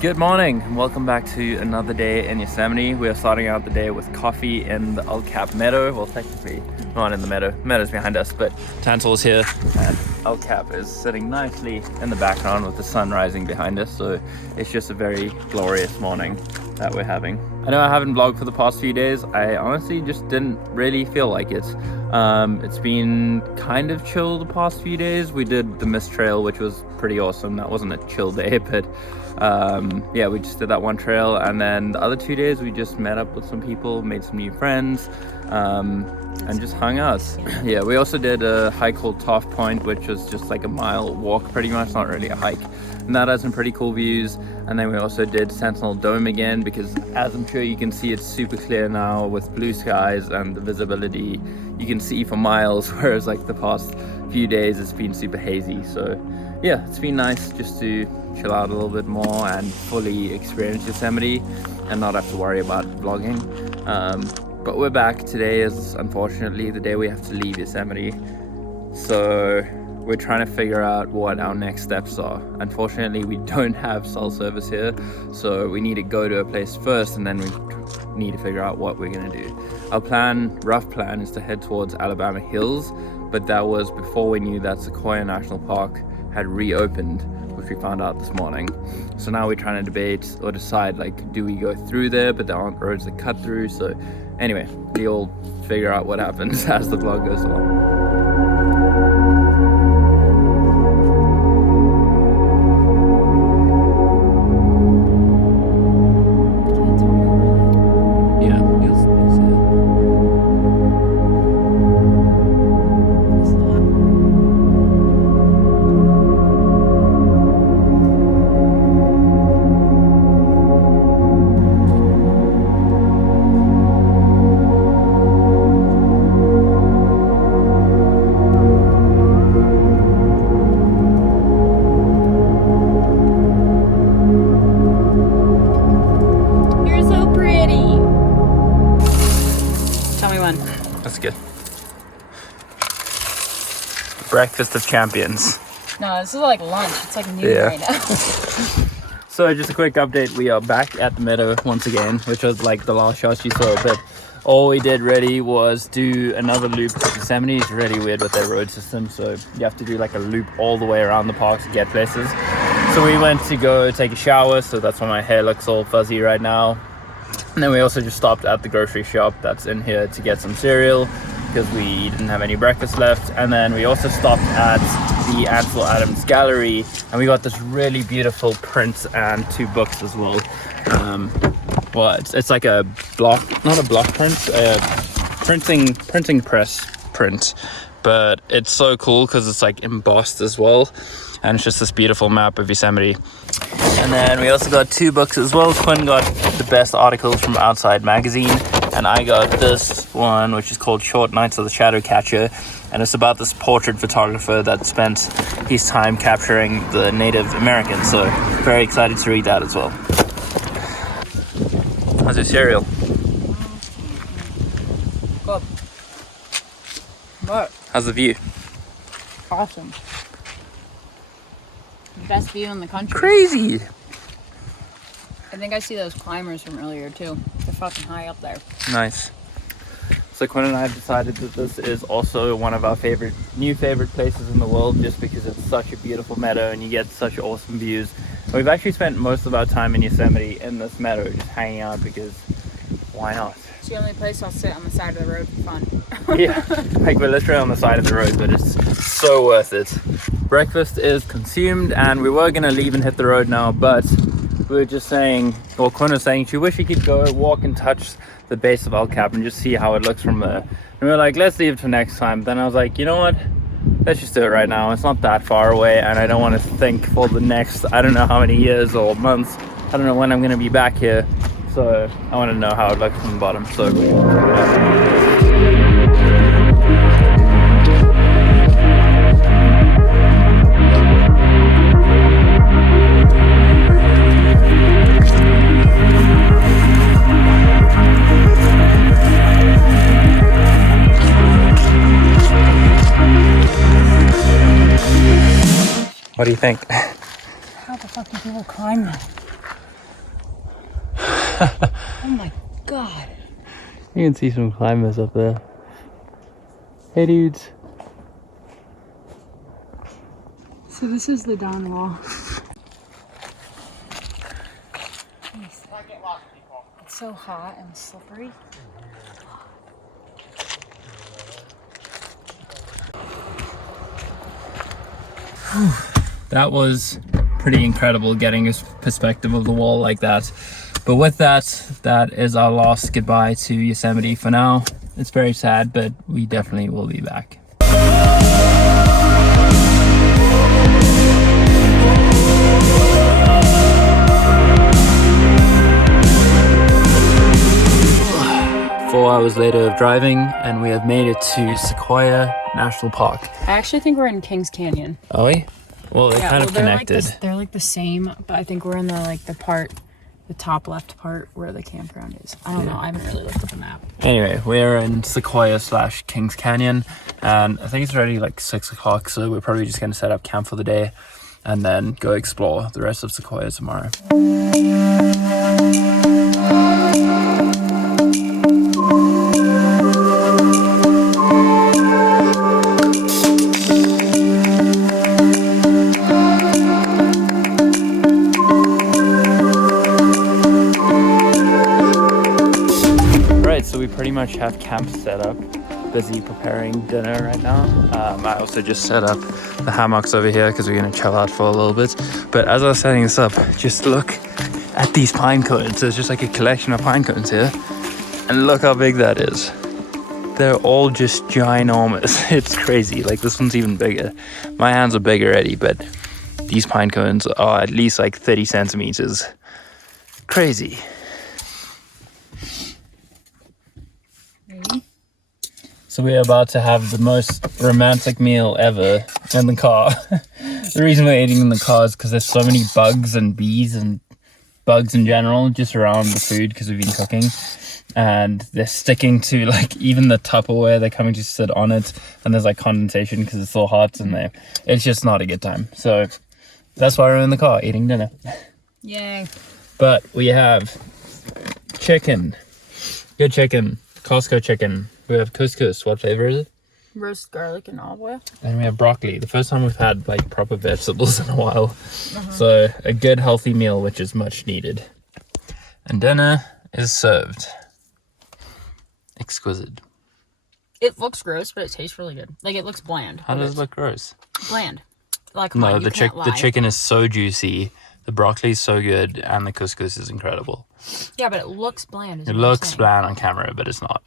Good morning and welcome back to another day in Yosemite. We are starting out the day with coffee in the El Cap meadow. Well, technically not in the meadow. Meadow's behind us, but Tantal's here and El Cap is sitting nicely in the background with the sun rising behind us. So it's just a very glorious morning that we're having. I know I haven't vlogged for the past few days. I honestly just didn't really feel like it. It's been kind of chill the past few days. We did the Mist Trail, which was pretty awesome. That wasn't a chill day, but yeah, we just did that one trail, and then the other 2 days we just met up with some people, made some new friends, and just hung out. Yeah, we also did a hike called Toff Point, which was just like a mile walk pretty much, not really a hike, and that has some pretty cool views. And then we also did Sentinel Dome again, because as I'm sure you can see, it's super clear now with blue skies and the visibility you can see for miles, whereas like the past few days it's been super hazy. So yeah, it's been nice just to chill out a little bit more and fully experience Yosemite and not have to worry about vlogging. But we're back. Today is unfortunately the day we have to leave Yosemite, so we're trying to figure out what our next steps are. Unfortunately, we don't have cell service here, so we need to go to a place first and then we need to figure out what we're gonna do. Our rough plan is to head towards Alabama Hills, but that was before we knew that Sequoia National Park had reopened, which we found out this morning. So now we're trying to debate or decide, like, do we go through there, but there aren't roads that cut through. So anyway, we'll figure out what happens as the vlog goes along. That's good. Breakfast of champions. No, this is like lunch. It's like noon right now. So just a quick update. We are back at the meadow once again, which was like the last shot you saw. But all we did really was do another loop. Yosemite is really weird with their road system, so you have to do like a loop all the way around the park to get places. So we went to go take a shower, so that's why my hair looks all fuzzy right now. And then we also just stopped at the grocery shop that's in here to get some cereal because we didn't have any breakfast left. And then we also stopped at the Ansel Adams Gallery and we got this really beautiful print and 2 books as well. Well, it's like a block, not a block print, printing press print, but it's so cool because it's like embossed as well. And it's just this beautiful map of Yosemite. And then we also got 2 books as well. Quinn got the best articles from Outside magazine, and I got this one, which is called Short Nights of the Shadow Catcher, and it's about this portrait photographer that spent his time capturing the Native Americans. So very excited to read that as well. How's your cereal? Good. What? How's the view? Awesome. Best view in the country. Crazy. I think I see those climbers from earlier too. They're fucking high up there. Nice. So Quinn and I have decided that this is also one of our new favorite places in the world, just because it's such a beautiful meadow and you get such awesome views. We've actually spent most of our time in Yosemite in this meadow, just hanging out, because why not? It's the only place I'll sit on the side of the road for fun. Yeah, like we're literally on the side of the road, but it's so worth it. Breakfast is consumed and we were gonna leave and hit the road now, but we were just saying, well, Quinn was saying she wished she could go walk and touch the base of El Cap and just see how it looks from there. And we were like, let's leave it for next time. Then I was like, you know what? Let's just do it right now. It's not that far away and I don't want to think for the next, I don't know how many years or months. I don't know when I'm gonna be back here. So I want to know how it looks from the bottom. So what do you think? How the fuck do people climb that? Oh my god. You can see some climbers up there. Hey dudes. So this is the down wall. It's so hot and slippery. That was pretty incredible getting a perspective of the wall like that. But with that, that is our last goodbye to Yosemite for now. It's very sad, but we definitely will be back. Four hours later of driving, and we have made it to Sequoia National Park. I actually think we're in Kings Canyon. Are we? Well, they're kind of connected. They're like the same, but I think we're in the top left part where the campground is. I don't know. I haven't really looked at the map. Anyway, we're in Sequoia / Kings Canyon, and I think it's already like 6 o'clock, so we're probably just going to set up camp for the day and then go explore the rest of Sequoia tomorrow. So we pretty much have camp set up, busy preparing dinner right now. I also just set up the hammocks over here because we're going to chill out for a little bit. But as I was setting this up, just look at these pine cones. There's just like a collection of pine cones here. And look how big that is. They're all just ginormous. It's crazy. Like this one's even bigger. My hands are big already, but these pine cones are at least like 30 centimeters. Crazy. So we're about to have the most romantic meal ever in the car. The reason we're eating in the car is because there's so many bugs and bees and bugs in general just around the food because we've been cooking. And they're sticking to like even the Tupperware, they're coming to sit on it. And there's like condensation because it's so hot in there. It's just not a good time. So that's why we're in the car eating dinner. Yay. But we have chicken. Good chicken. Costco chicken. We have couscous. What flavor is it? Roast garlic and olive oil. And we have broccoli. The first time we've had like proper vegetables in a while. So a good healthy meal, which is much needed. And dinner is served. Exquisite. It looks gross, but it tastes really good. Like it looks bland. How does it look gross? Bland. Like no, the chicken is so juicy. The broccoli is so good, and the couscous is incredible. Yeah, but it looks bland. It looks bland on camera, but it's not.